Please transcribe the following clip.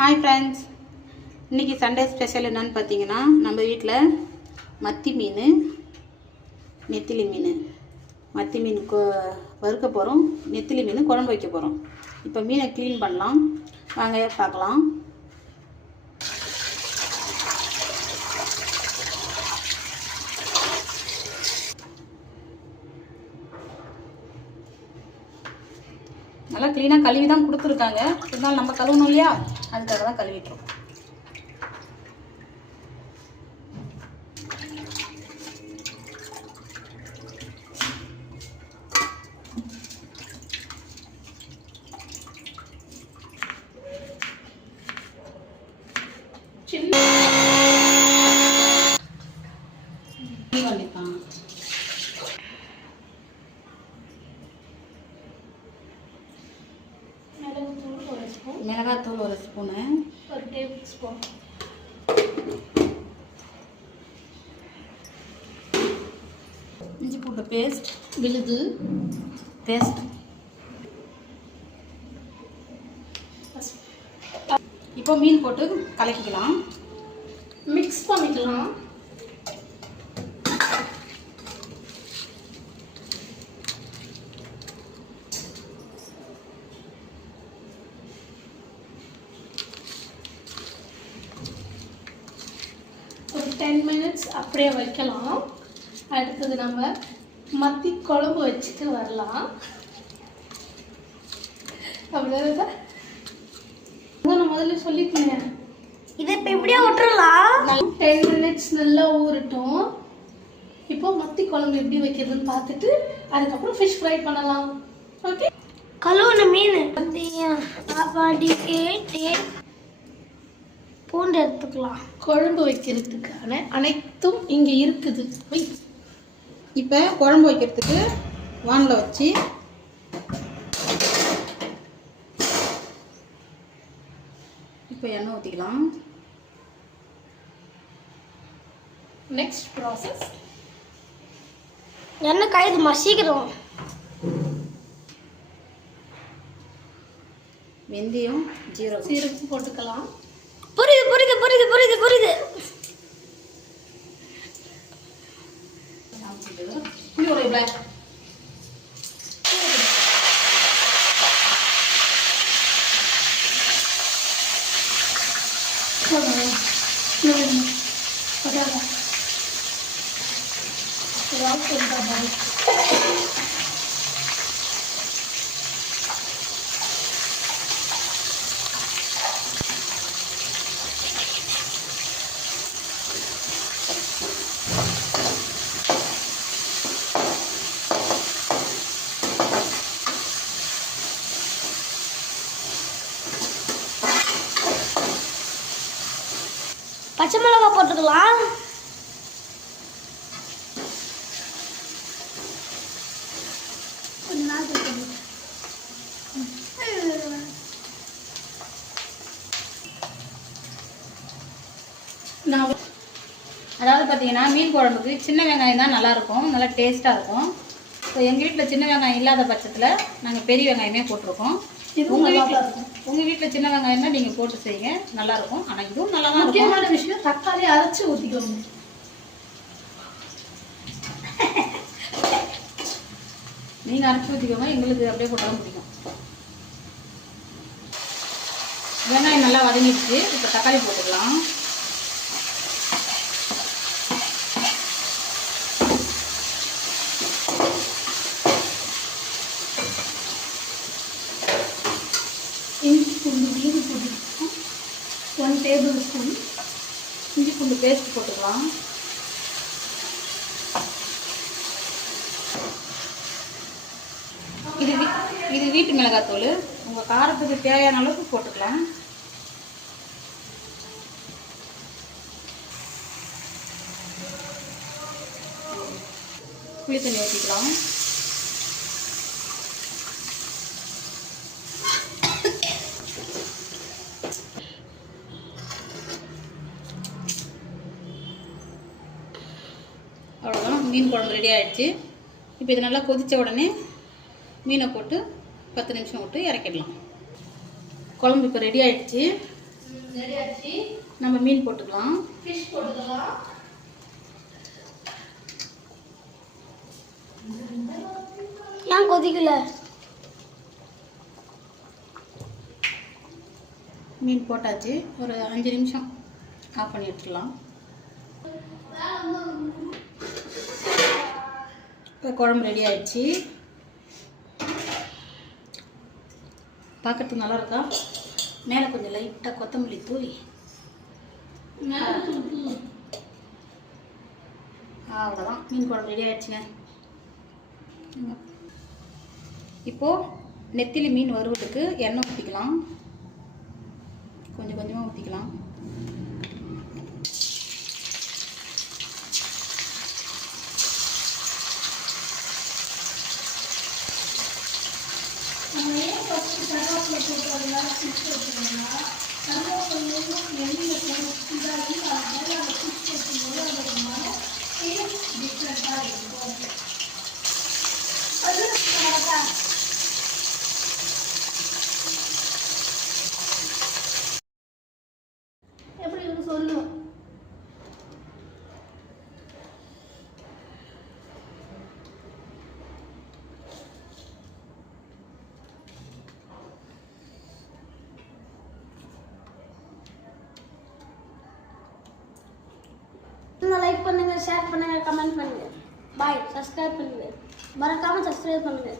Hi friends, இன்றைக்கி Sunday special என்னன்னு பார்த்தீங்கன்னா, நம்ம வீட்டில் மத்தி மீன், நெத்திலி மீன், மத்தி மீன் வறுக்க போகிறோம், நெத்திலி மீன் குழம்பு வைக்க போகிறோம். இப்போ மீனை க்ளீன் பண்ணலாம், வாங்க பார்க்கலாம். நல்லா க்ளீனாக கழுவி தான் கொடுத்துருக்காங்க, இருந்தாலும் நம்ம கழுவணும் இல்லையா, அதுக்காக தான் கழுவிட்டுருக்கோம். மிளகாத்தூள் ஒரு ஸ்பூனு, ஒரு டேபிள் ஸ்பூன், இஞ்சி பூண்டு பேஸ்ட், விழுது பேஸ்ட். இப்போ மீன் போட்டு கலக்கிக்கலாம், மிக்ஸ் பண்ணிக்கலாம். ஒரு 10 minutes அப்படியே வைக்கலாம். அடுத்தது நம்ம மத்தி குழம்பு வச்சுட்டு வரலாம். அப்படிதான் நான் முதல்ல சொல்லிட்டேன். இதை இப்போ இப்படியே விட்டுறலாம். 10 minutes நல்லா ஊறட்டும். இப்போ மத்தி குழம்பு எப்படி வைக்கிறதுன்னு பார்த்துட்டு அதுக்கப்புறம் ஃபிஷ் ஃப்ரை பண்ணலாம். ஓகே, கழுவுன மீன் சாப்பாடு கேட்டு பூண்டு எடுத்துக்கலாம். குழம்பு வைக்கிறதுக்கான அனைத்தும் இங்கே இருக்குது. இப்போ குழம்பு வைக்கிறதுக்கு வானலை வச்சு இப்போ எண்ணெய் ஊற்றிக்கலாம். நெக்ஸ்ட் ப்ராசஸ், எண்ணெய் காயுது மசிக்கிறோம். வெந்தயம், சீரகம் போட்டுக்கலாம். புரியுது புரியுது புரியுது புரியுது புரியுது. பச்சை மிளகாய் போட்டுக்கலாம். அதாவது பார்த்தீங்கன்னா, மீன் குழம்புக்கு சின்ன வெங்காயம் தான் நல்லாயிருக்கும், நல்லா டேஸ்ட்டாக இருக்கும். ஸோ எங்கள் வீட்டில் சின்ன வெங்காயம் இல்லாத பட்சத்தில் நாங்கள் பெரிய வெங்காயமே போட்டிருக்கோம். உங்கள் வீட்டில் சின்ன வெங்காயம் தான் நீங்கள் போட்டு செய்யுங்க, நல்லாயிருக்கும். ஆனால் இதுவும் நல்லா தான் இருக்கும். முக்கியமான விஷயம், தக்காளி அரைச்சி ஊற்றிக்கணும். நீங்கள் அரைச்சி ஊற்றிக்கோங்க, எங்களுக்கு அப்படியே போட்டாலும் பிடிக்கும். வெங்காயம் நல்லா வதங்கிடுச்சு, இப்போ தக்காளி போட்டுக்கலாம். இஞ்சி பூண்டு விழுது போட்டுக்கலாம். 1 டேபிள் ஸ்பூன் இஞ்சி பூண்டு பேஸ்ட் போட்டுக்கலாம். இது வீட்டு மிளகாத்தூள், உங்கள் காரத்துக்கு தேவையான அளவுக்கு போட்டுக்கலாம். புளி தண்ணி ஊற்றிக்கலாம். அவ்வளோதான், மீன் குழம்பு ரெடி ஆகிடுச்சு. இப்போ இது நல்லா கொதித்த உடனே மீனை போட்டு 10 நிமிஷம் விட்டு இறக்கிடலாம். குழம்பு இப்போ ரெடி ஆகிடுச்சு. ரெடி ஆச்சு. நம்ம மீன் போட்டுக்கலாம். ஃபிஷ் போட்டுக்கலாம். ஏன் கொதிக்கல? மீன் போட்டாச்சு. ஒரு 5 நிமிஷம் ஆஃப் பண்ணி எடுத்துக்கலாம். இப்போ குழம்பு ரெடி ஆயிடுச்சு. பார்க்கறதுக்கு நல்லா இருக்கா? மேலே கொஞ்சம் லைட்டாக கொத்தமல்லி தூவி அவ்வளோதான், மீன் குழம்பு ரெடி ஆயிடுச்சுங்க. இப்போது நெத்திலி மீன் வறுவலுக்கு எண்ணெய் ஊற்றிக்கலாம். கொஞ்சம் கொஞ்சமாக ஊற்றிக்கலாம். நம்ம ஏன் ஃபஸ்ட்டு கருவேப்பிலை போட்டு அதெல்லாம் ஃபிஷ் வச்சுக்கோங்களா? கருவேப்பிலையும் எண்ணெயில் போட்டு இதாகி அதனால அந்த ஃபிஷ் வைக்கும்போது அதோட மனம் டேஸ்ட் டிஃப்ரெண்ட்டாக இருக்கும். அது எப்படி இருக்கு சொல்லும். லைக் பண்ணுங்க, ஷேர் பண்ணுங்க, கமெண்ட் பண்ணுங்க. பாய். சப்ஸ்கிரைப் பண்ணுங்க. மறக்காம சப்ஸ்கிரைப் பண்ணுங்க.